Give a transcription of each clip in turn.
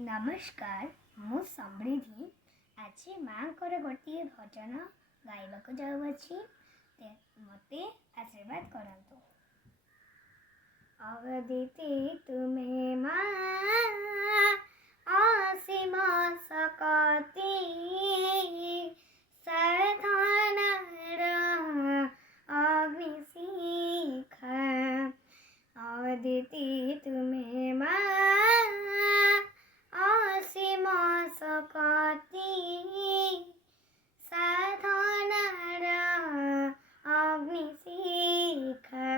नमस्कार मु समृद्धि आज माँ गोटे भजन गाइबा जाऊँगी मते आशीर्वाद करंतु। अवदिति तुम्हें माँ असीम सकती सरधानर अग्निशिखा। अवदिति तुम्हें माँ असीम सकती साधनार अग्निशिखा।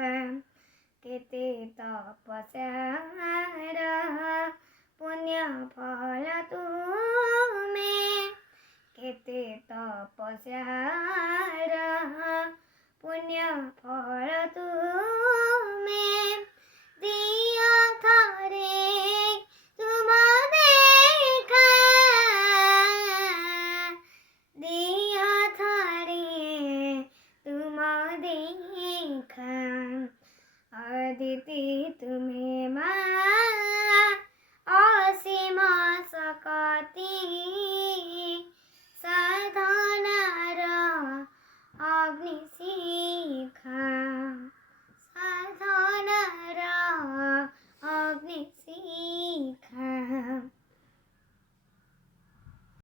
केते तपस्यार पुण्य फल तुम्हें केते तपस्यार पुण्य फल तुम्हें दिया थारे तुम देखा दिया थारे तुम देखा। अदिति तुम्हें माँ असीम सकती